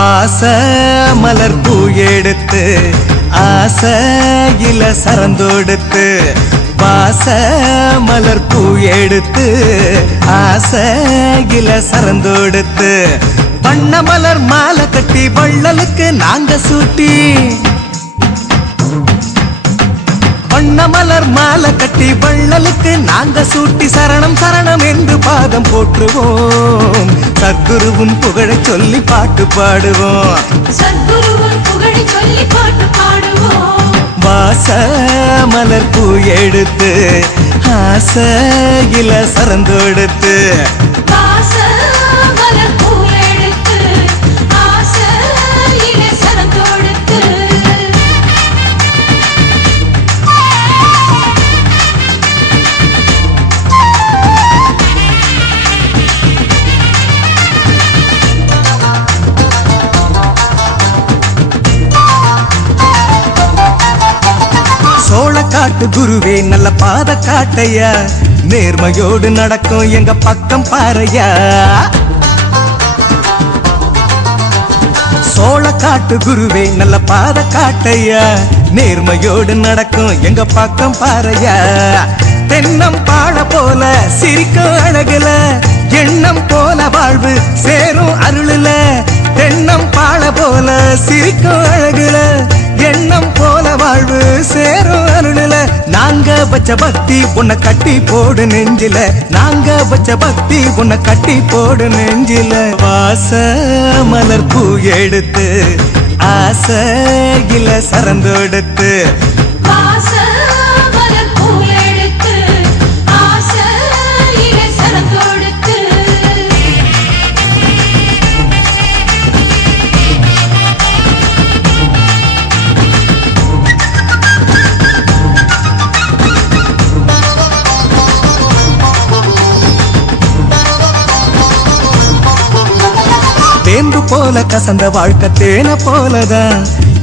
வாச மலர் பூ எடுத்து ஆசையில சரந்தொடுத்து வாச மலர் பூ எடுத்து ஆசையில சரந்தொடுத்து வண்ண மலர் மாலை கட்டி வள்ளலுக்கு நாங்க சூட்டி வண்ண மலர் மாலை கட்டி வள்ளலுக்கு நாங்க சூட்டி சரணம் சரணம் என்று பாதம் போற்றுவோம் சத்குருவின் புகழை சொல்லி பாட்டு பாடுவோம் சத்குருவின் புகழை சொல்லி பாட்டு பாடுவோம் வாச மலர் பூ எடுத்து ஆசையில சரந்தொடுத்து வாச மலர் பூ எடுத்து ஆசையில சரந்தொடுத்து சோழக்காட்டு குருவே நல்ல பாத காட்டையா நேர்மையோடு நடக்கும் எங்க பக்கம் பாறையா சோழக்காட்டு குருவே நல்ல பாத காட்டையா நேர்மையோடு நடக்கும் எங்க பக்கம் பாறையா தென்னம் பாழ போல சிரிக்கும் அழகுல எண்ணம் போல வாழ்வு சேரும் அருளுல தென்னம் பாழ போல சிரிக்கும் அழகுல எண்ணம் போல வாழ்வு சேரும் அருளுல நாங்க வச்ச பக்தி உன்னை கட்டி போடு நெஞ்சில நாங்க வச்ச பக்தி உன்னை கட்டி போடு நெஞ்சில வாச மலர் பூ எடுத்து ஆசையில சரந்தொடுத்து வாச மலர் பூ எடுத்து ஆசையில சரந்தொடுத்து தேம்பு போல கசந்த வாழ்க்கை தேன போலதான்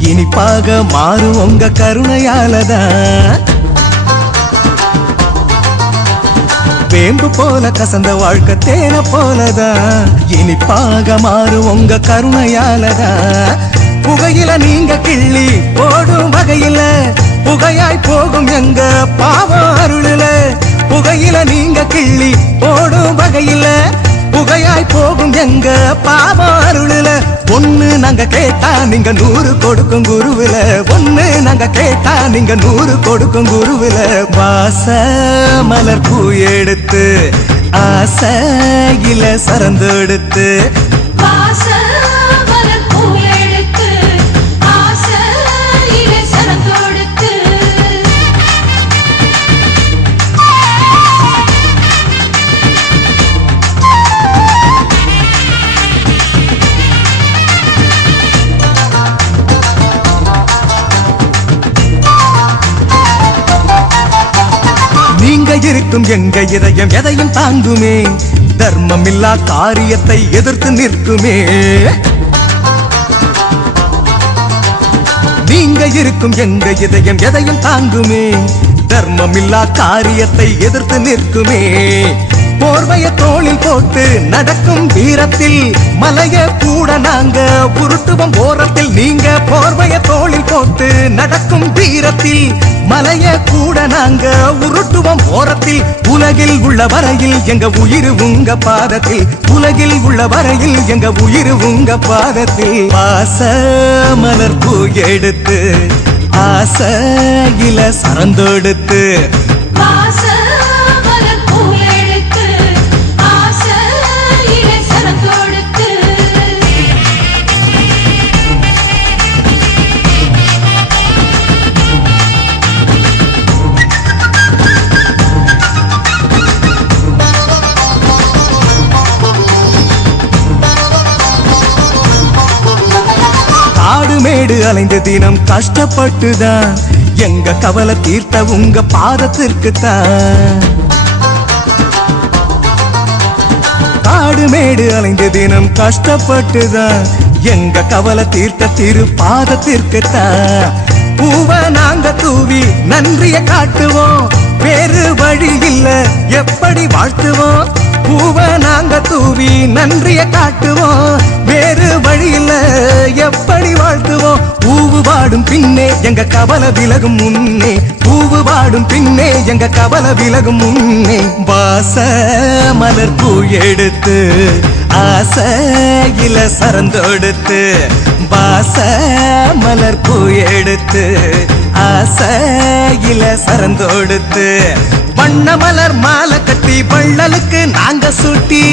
இனிப்பாக மாறும் உங்க கருணையாலதான் வேம்பு போல கசந்த வாழ்க்கை தேன போலதான் இனிப்பாக மாறும் உங்க கருணையாலதான் புகையில நீங்க கிள்ளி போடும் வகையில புகையாய் போகும் எங்க பாவம் அருளுல புகையில நீங்க கிள்ளி போடும் வகையில புகையாய் போகும் எங்க பாவம் அருளுல ஒண்ணு நாங்க கேட்டா நீங்க 100 கொடுக்கும் குருவில ஒண்ணு நாங்க கேட்டா நீங்க 100 கொடுக்கும் குருவில வாச மலர் பூ எடுத்து ஆசையில சரந்தொடுத்து வாச மலர் பூ எடுத்து ஆசையில சரந்தொடுத்து நீங்க இருக்கும் எங்க இதயம் எதையும் தாங்குமே தர்மமில்லா காரியத்தை எதிர்த்து நிற்குமே நீங்க இருக்கும் எங்க இதயம் எதையும் தாங்குமே தர்மமில்லா காரியத்தை எதிர்த்து நிற்குமே போர்வைய தோளில் போட்டு நடக்கும் வீரத்தில் மலைய கூட நாங்க உருட்டுவோம் ஓரத்தில் நீங்க போர்வைய தோளில் போட்டு நடக்கும் வீரத்தில் மலைய கூட நாங்க உருட்டுவோம் ஓரத்தில் உலகில் உள்ள வரையில் எங்க உயிர் உங்க பாதத்தில் உலகில் உள்ள வரையில் எங்க உயிர் உங்க பாதத்தில் வாச மலர் பூ எடுத்து ஆசையில சரந்தொடுத்து வாச மலர் பூ எடுத்து ஆசையில சரந்தொடுத்து காடு மேடு அலைந்து தினம் கஷ்டப்பட்டுதான் எங்க கவலை தீர்த்த உங்க பாதத்திற்கு தான் காடு மேடு அலைந்து தினம் கஷ்டப்பட்டுதான் எங்க கவலை தீர்த்த திரு பாதத்திற்கு தான் பூவை நாங்க தூவி நன்றிய காட்டுவோம் வேறு வழி இல்ல எப்படி வாழ்த்துவோம் பூவை நாங்க தூவி நன்றிய காட்டுவோம் வேறு வழி இல்ல பாடும் பின்னே எங்க கவலை விலகும் முன்னே பூவு பாடும் பின்னே எங்க கவலை விலகும் முன்னே வாச மலர் பூ எடுத்து ஆசையில சரந்தொடுத்து வாச மலர் பூ எடுத்து ஆசையில சரந்தொடுத்து வண்ண மலர் மாலை கட்டி வள்ளலுக்கு நாங்க சூட்டி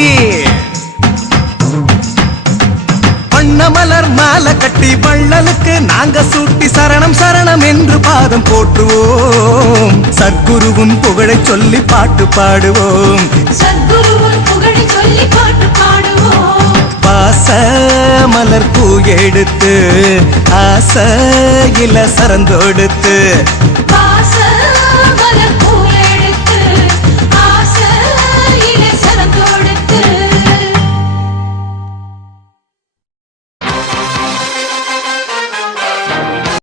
வண்ண மலர் மாலை கட்டி வள்ளலுக்கு நாங்க சூட்டி சரணம் சரணம் என்று பாதம் போற்றுவோம் சத்குருவின் புகழை சொல்லி பாட்டு பாடுவோம் சத்குருவின் புகழை சொல்லி பாட்டு பாடுவோம் வாச மலர் பூ எடுத்து ஆசையில சரந்தொடுத்து